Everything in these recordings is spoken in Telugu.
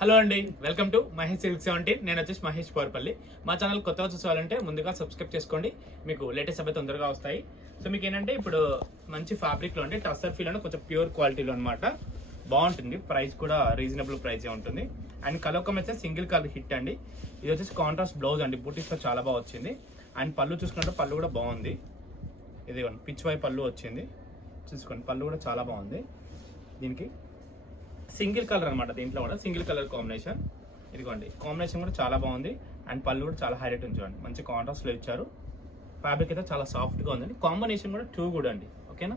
హలో అండి, వెల్కమ్ టు మహేష్ సిల్క్ 17. నేను వచ్చేసి మహేష్ పోర్పల్లి. మా ఛానల్ కొత్తగా చూసుకోవాలంటే ముందుగా సబ్స్క్రైబ్ చేసుకోండి, మీకు లేటెస్ట్ అప్డేట్ తొందరగా వస్తాయి. సో మీకు ఏంటంటే ఇప్పుడు మంచి ఫ్యాబ్రిక్లో అంటే టస్సర్ ఫీల్ అంటే కొంచెం ప్యూర్ క్వాలిటీలో అనమాట. బాగుంటుంది, ప్రైస్ కూడా రీజనబుల్ ప్రైసే ఉంటుంది. And colour combination single colour hit అండి. ఇది వచ్చేసి కాంట్రాస్ట్ బ్లౌజ్ అండి, బూటీస్తో చాలా బాగా వచ్చింది. అండ్ పళ్ళు చూసుకుంటే పళ్ళు కూడా బాగుంది, ఇది పిచ్ వై పళ్ళు వచ్చింది. చూసుకోండి, పళ్ళు కూడా చాలా బాగుంది. దీనికి సింగిల్ కలర్ అనమాట, దీంట్లో కూడా సింగిల్ కలర్ కాంబినేషన్. ఇదిగోండి, కాంబినేషన్ కూడా చాలా బాగుంది. అండ్ పళ్ళు కూడా చాలా హైలైట్ ఉంచండి, మంచి కాంట్రాస్ట్లో ఇచ్చారు. ఫ్యాబ్రిక్ అయితే చాలా సాఫ్ట్గా ఉందండి. కాంబినేషన్ కూడా టూ గుడ్ అండి, ఓకేనా.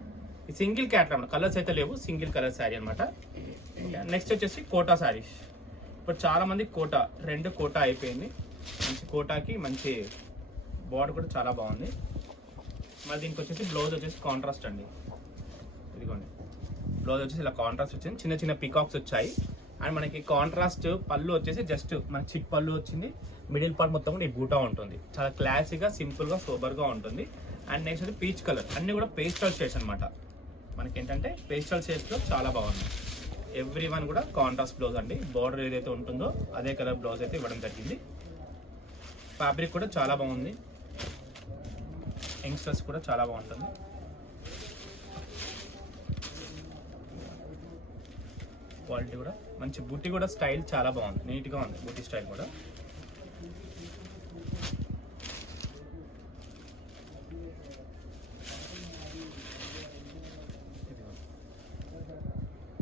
ఈ సింగిల్ క్యాటర్ అనమాట, కలర్స్ అయితే లేవు, సింగిల్ కలర్ శారీ అనమాట. నెక్స్ట్ వచ్చేసి కోటా శారీస్. ఇప్పుడు చాలా మంది కోటా, రెండు కోటా అయిపోయింది. మంచి కోటాకి మంచి బార్డర్ కూడా చాలా బాగుంది. మరి దీనికి వచ్చేసి బ్లౌజ్ వచ్చేసి కాంట్రాస్ట్ అండి. ఇదిగోండి, బ్లౌజ్ వచ్చేసి ఇలా కాంట్రాస్ట్ వచ్చింది, చిన్న చిన్న పీకాక్స్ వచ్చాయి. అండ్ మనకి కాంట్రాస్ట్ పళ్ళు వచ్చేసి జస్ట్ మన చిట్ పళ్ళు వచ్చింది. మిడిల్ పార్ట్ మొత్తం కూడా ఈ బూటా ఉంటుంది, చాలా క్లాసీగా సింపుల్గా సూపర్గా ఉంటుంది. అండ్ నెక్స్ట్ వచ్చి పీచ్ కలర్, అన్నీ కూడా పేస్టల్ షేడ్స్ అనమాట. మనకి ఏంటంటే పేస్టల్ షేడ్స్లో చాలా బాగుంది. ఎవ్రీ వన్ కూడా కాంట్రాస్ట్ బ్లౌజ్ అండి. బార్డర్ ఏదైతే ఉంటుందో అదే కలర్ బ్లౌజ్ అయితే ఇవ్వడం జరిగింది. ఫ్యాబ్రిక్ కూడా చాలా బాగుంది, యంగ్స్టర్స్ కూడా చాలా బాగుంటుంది. క్వాలిటీ కూడా మంచి, బూటీ కూడా స్టైల్ చాలా బాగుంది, నీట్గా ఉంది బూటీ స్టైల్ కూడా.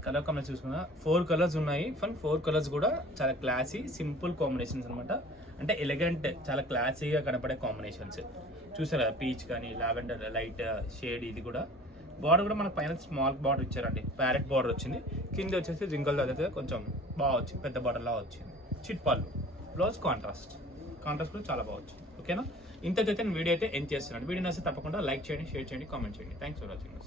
కలర్ కాంబినేషన్ చూసుకున్నా 4 కలర్స్ ఉన్నాయి. 4 కలర్స్ కూడా చాలా క్లాసీ సింపుల్ కాంబినేషన్స్ అనమాట. అంటే ఎలిగెంట్, చాలా క్లాసీగా కనపడే కాంబినేషన్స్. చూసారు కదా, పీచ్ కానీ లావెండర్ లైట్ షేడ్. ఇది కూడా బార్డర్ కూడా మనకు పైన స్మాల్ బార్డర్ ఇచ్చారండి, ప్యారెట్ బార్డర్ వచ్చింది. కింద వచ్చేసి జింగల్ అయితే కొంచెం బాగా వచ్చింది, పెద్ద బార్డర్ లా వచ్చింది. చిట్ పళ్ళు, బ్లౌజ్ కాంట్రాస్ట్ కూడా చాలా బాగా వచ్చింది, ఓకేనా. ఇంతకైతే నేను వీడియో అయితే ఎండ్ చేస్తున్నాను. వీడియో నచ్చితే తప్పకుండా లైక్ చేయండి, షేర్ చేయండి, కామెంట్ చేయండి. Thanks for watching.